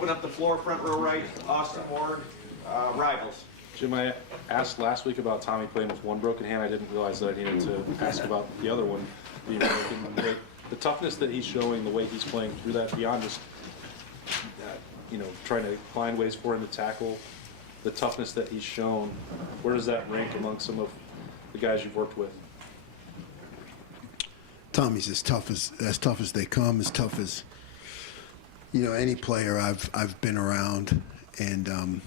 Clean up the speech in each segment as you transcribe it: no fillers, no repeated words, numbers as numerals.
Open up the floor, front row right, Austin Ward, rivals. Jim, I asked last week about Tommy playing with one broken hand. I didn't realize that I needed to ask about the other one being broken. The toughness that he's showing, the way he's playing through that, beyond just trying to find ways for him to tackle, the toughness that he's shown, where does that rank among some of the guys you've worked with? Tommy's as tough as they come, as tough as any player I've been around, and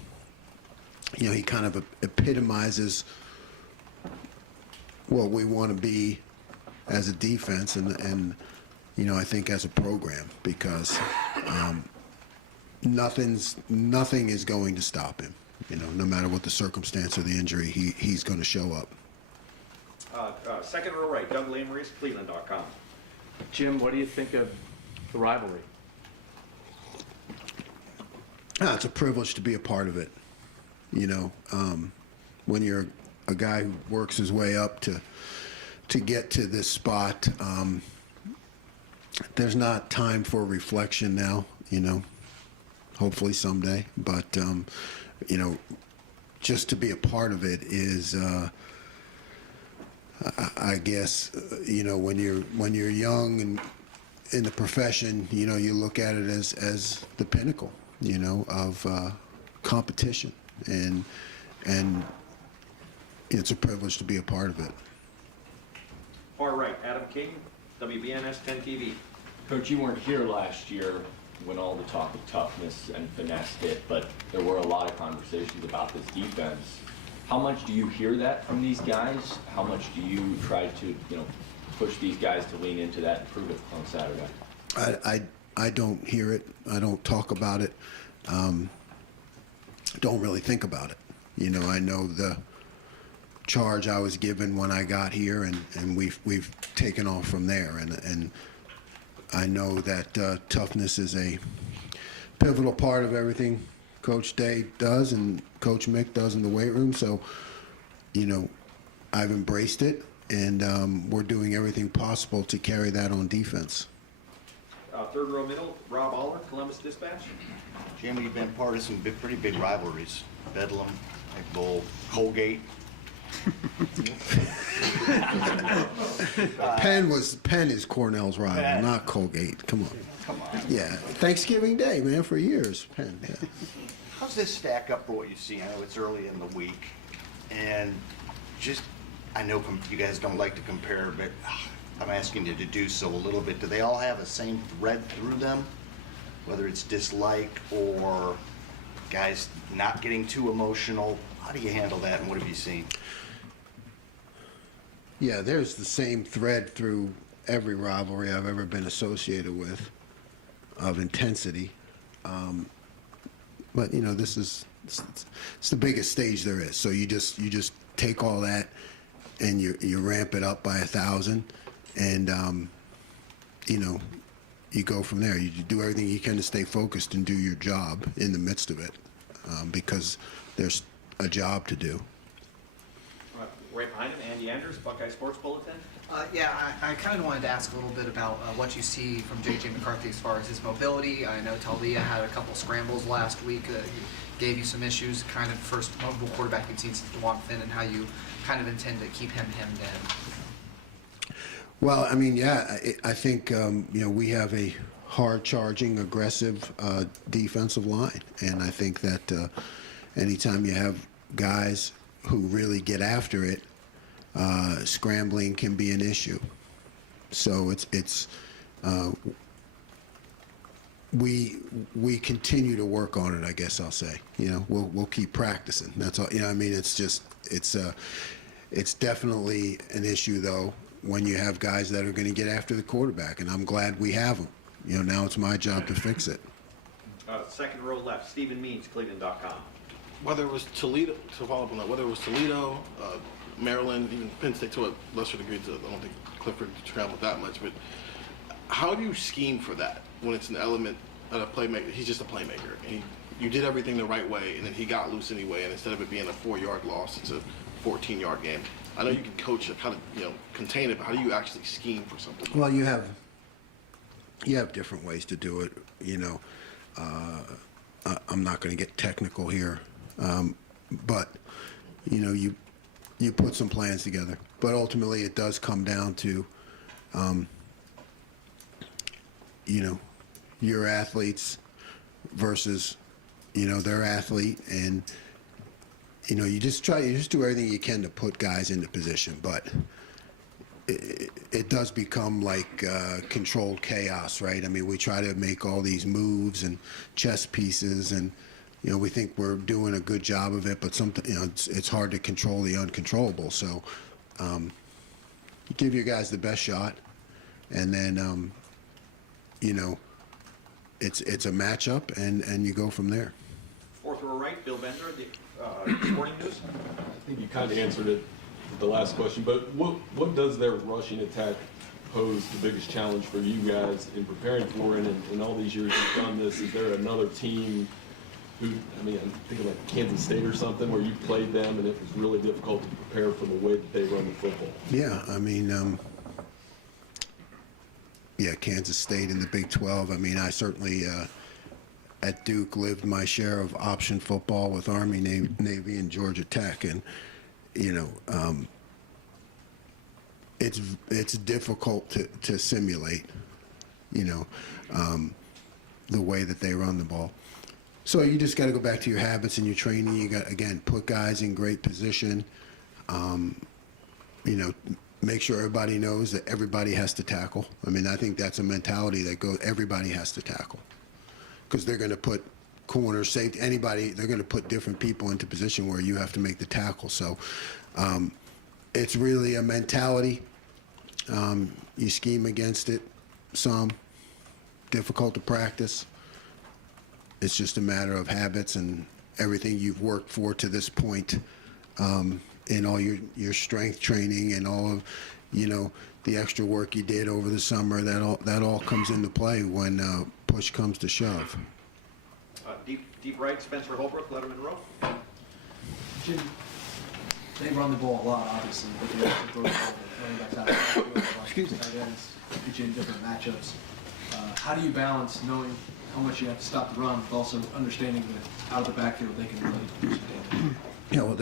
he kind of epitomizes what we want to be as a defense, and I think as a program, because nothing is going to stop him. No matter what the circumstance of the injury, he's going to show up. Second row right, Doug Lameries, Cleveland.com. Jim, what do you think of the rivalry? It's a privilege to be a part of it. When you're a guy who works his way up to get to this spot, there's not time for reflection now, hopefully someday, but just to be a part of it is I guess when you're young and in the profession, you look at it as the pinnacle, of competition, and it's a privilege to be a part of it. Far right, Adam King, WBNS 10 TV. Coach, you weren't here last year when all the talk of toughness and finesse hit, but there were a lot of conversations about this defense. How much do you hear that from these guys? How much do you try to, push these guys to lean into that and prove it on Saturday? I don't hear it. I don't talk about it. Don't really think about it. I know the charge I was given when I got here, and we've taken off from there. And I know that toughness is a pivotal part of everything Coach Day does and Coach Mick does in the weight room. So, I've embraced it, and we're doing everything possible to carry that on defense. Third row middle, Rob Aller, Columbus Dispatch. Jim, you've been part of some pretty big rivalries. Bedlam, Bull, Colgate. Penn is Cornell's rival, not Colgate. Come on. Yeah, Thanksgiving Day, man, for years. Penn. Yeah. How's this stack up for what you see? I know it's early in the week, and I know you guys don't like to compare, but I'm asking you to do so a little bit. Do they all have the same thread through them, whether it's dislike or guys not getting too emotional? How do you handle that, and what have you seen? Yeah, there's the same thread through every rivalry I've ever been associated with, of intensity. But it's the biggest stage there is. So you just take all that and you ramp it up by 1,000, and you go from there. You do everything you can to stay focused and do your job in the midst of it, because there's a job to do. Right behind him, Andy Andrews, Buckeye Sports Bulletin. I kind of wanted to ask a little bit about what you see from J.J. McCarthy as far as his mobility. I know Talia had a couple scrambles last week, gave you some issues, kind of first mobile quarterback you've seen since DeWan Finn, and how you kind of intend to keep him hemmed in. Well, I mean, I think we have a hard-charging, aggressive defensive line, and I think that anytime you have guys who really get after it, scrambling can be an issue. So we continue to work on it, I guess I'll say. We'll keep practicing. That's all. I mean, it's definitely an issue though when you have guys that are going to get after the quarterback, and I'm glad we have them. Now it's my job to fix it. Second row left, Stephen Means, Cleveland.com. Whether it was Toledo, to follow up on that, whether it was Toledo, Maryland, even Penn State to a lesser degree, I don't think Clifford traveled that much, but how do you scheme for that when it's an element of a playmaker? He's just a playmaker. You did everything the right way, and then he got loose anyway, and instead of it being a 4-yard loss, it's a 14-yard game. I know you can coach it, kind of contain it, but how do you actually scheme for something? Well, you have different ways to do it. I'm not going to get technical here, but you know, you put some plans together. But ultimately, it does come down to, you know, your athletes versus, you know, their athlete, and you know, you just do everything you can to put guys into position, but it does become like controlled chaos, right? I mean, we try to make all these moves and chess pieces, and you know, we think we're doing a good job of it, but something, you know, it's hard to control the uncontrollable. So you give your guys the best shot, and then you know, it's a matchup, and you go from there. Fourth row right, Bill Bender, the Sporting News. I think you kind of answered it with the last question, but what does their rushing attack pose the biggest challenge for you guys in preparing for it? And in all these years you've done this, is there another team who, I mean, I'm thinking like Kansas State or something, where you played them and it was really difficult to prepare for the way that they run the football? Yeah, I mean, yeah, Kansas State in the Big 12. I mean, I certainly at Duke lived my share of option football with Army, Navy, and Georgia Tech, and you know, it's difficult to simulate, you know, the way that they run the ball. So you just got to go back to your habits and your training. You got, again, put guys in great position. You know, make sure everybody knows that everybody has to tackle. I mean, I think that's a mentality that goes, everybody has to tackle, because they're going to put corner, safety, anybody, they're going to put different people into position where you have to make the tackle. So it's really a mentality. You scheme against it some, difficult to practice. It's just a matter of habits and everything you've worked for to this point, in all your strength training and all of, you know, the extra work you did over the summer. That all comes into play when push comes to shove. Deep right, Spencer Holbrook, Letterman Row. Jim, they run the ball a lot, obviously, but they also throw the ball to running backs out of the backfield, Excuse me. tight ends, put you in different matchups. How do you balance knowing how much you have to stop the run, but also understanding that out of the backfield they can really do some damage? Yeah, well,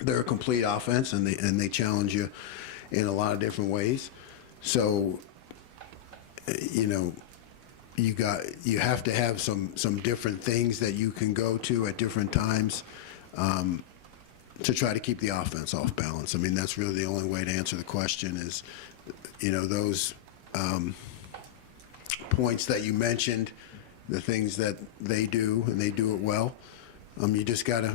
they're a complete offense, and they challenge you in a lot of different ways. So, you know, you have to have some different things that you can go to at different times to try to keep the offense off balance. I mean, that's really the only way to answer the question is, you know, those points that you mentioned, the things that they do, and they do it well. You just got to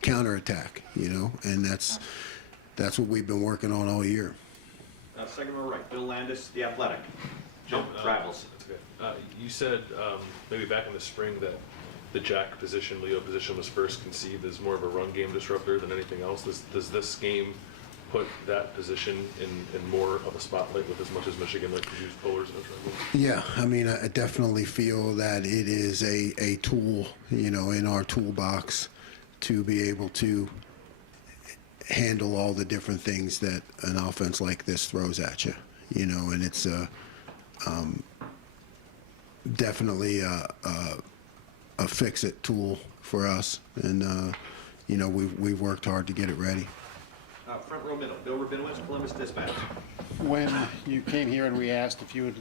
counterattack, you know, and that's what we've been working on all year. Second row right, Bill Landis, The Athletic. Jim, Rivals. you said maybe back in the spring that the jack position, Leo position, was first conceived as more of a run game disruptor than anything else. Does this game put that position in more of a spotlight with as much as Michigan likes to use pullers and triangles? Yeah, I mean, I definitely feel that it is a tool, you know, in our toolbox to be able to handle all the different things that an offense like this throws at you, you know, and it's definitely a fix-it tool for us, and you know, we've worked hard to get it ready. Front row middle, Bill Rabinowitz, Columbus Dispatch. When you came here and we asked if you had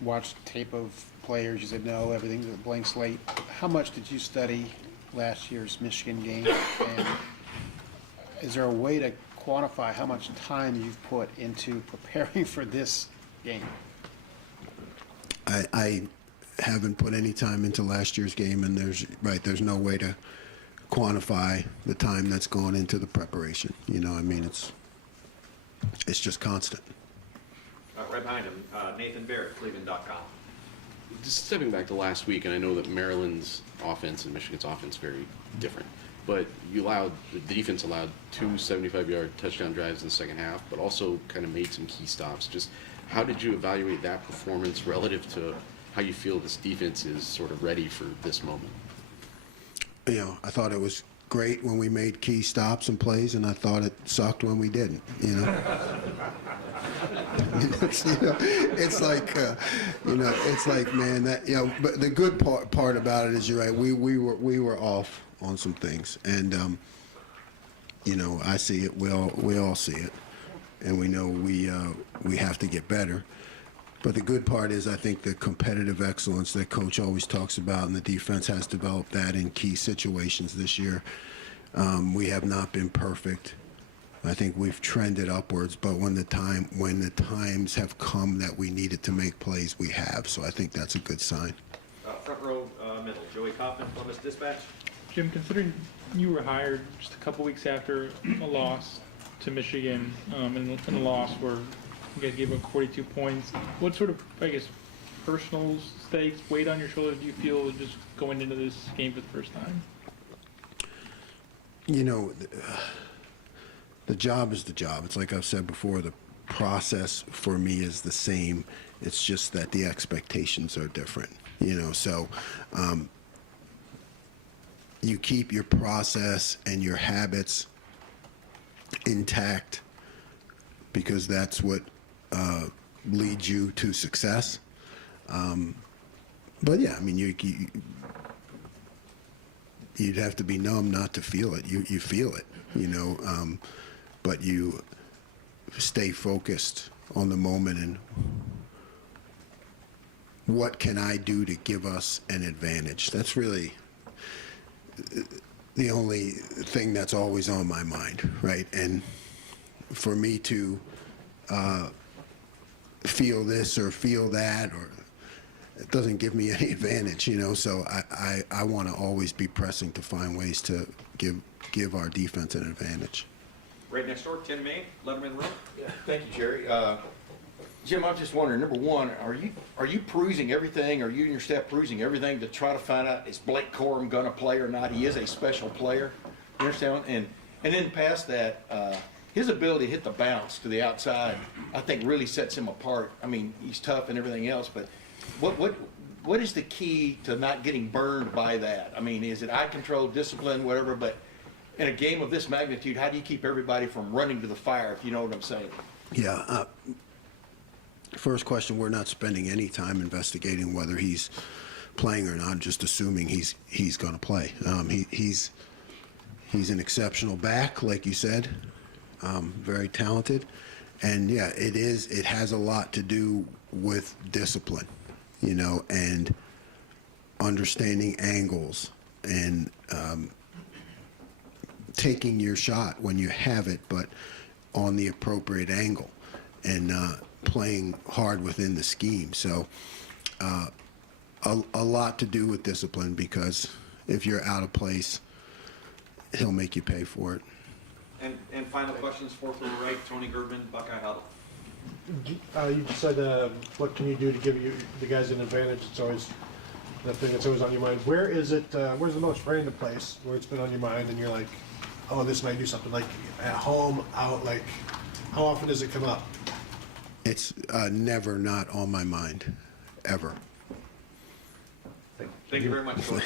watched tape of players, you said no, everything's a blank slate. How much did you study last year's Michigan game? And is there a way to quantify how much time you've put into preparing for this game? I haven't put any time into last year's game, and there's no way to quantify the time that's gone into the preparation. You know, I mean, it's just constant. Right behind him, Nathan Barrett, Cleveland.com. Just stepping back to last week, and I know that Maryland's offense and Michigan's offense very different, but the defense allowed two 75-yard touchdown drives in the second half, but also kind of made some key stops. Just how did you evaluate that performance relative to how you feel this defense is sort of ready for this moment? You know, I thought it was great when we made key stops and plays, and I thought it sucked when we didn't, you know. It's like, it's like, man, that, but the good part about it is, you're right, we were off on some things, and, I see it, we all see it, and we know we have to get better. But the good part is, I think the competitive excellence that Coach always talks about, and the defense has developed that in key situations this year. We have not been perfect. I think we've trended upwards, but when the times have come that we needed to make plays, we have. So I think that's a good sign. Front row, middle. Joey Kaufman, Columbus Dispatch. Jim, considering you were hired just a couple weeks after a loss to Michigan, in a loss where you guys gave up 42 points, what sort of, personal stakes, weight on your shoulders do you feel just going into this game for the first time? The job is the job. It's like I've said before, the process for me is the same. It's just that the expectations are different, so you keep your process and your habits intact because that's what leads you to success. But yeah, you'd have to be numb not to feel it. You feel it, but you stay focused on the moment and what can I do to give us an advantage. That's really the only thing that's always on my mind, right? And for me to feel this or feel that, or it doesn't give me any advantage, so I want to always be pressing to find ways to give our defense an advantage. Right next door, Tim May, Letterman Room. Yeah, thank you, Jerry. Jim, I'm just wondering, number one, are you perusing everything? Are you and your staff perusing everything to try to find out, is Blake Corum going to play or not? He is a special player. You understand? And then past that, his ability to hit the bounce to the outside, I think, really sets him apart. He's tough and everything else, but what is the key to not getting burned by that? Is it eye control, discipline, whatever? But in a game of this magnitude, how do you keep everybody from running to the fire, if you know what I'm saying? Yeah. First question, we're not spending any time investigating whether he's playing or not, just assuming he's going to play. He's an exceptional back, like you said, very talented. And yeah, it has a lot to do with discipline, and understanding angles and taking your shot when you have it, but on the appropriate angle, and playing hard within the scheme. So a lot to do with discipline, because if you're out of place, he'll make you pay for it. And final questions, fourth row right, Tony Girdman, Buckeye Huddle. You just said, what can you do to give the guys an advantage? It's always the thing that's always on your mind. Where's the most random place where it's been on your mind and you're like, oh, this might do something, like at home, out, like, how often does it come up? It's never not on my mind, ever. Thank you very much, Coach.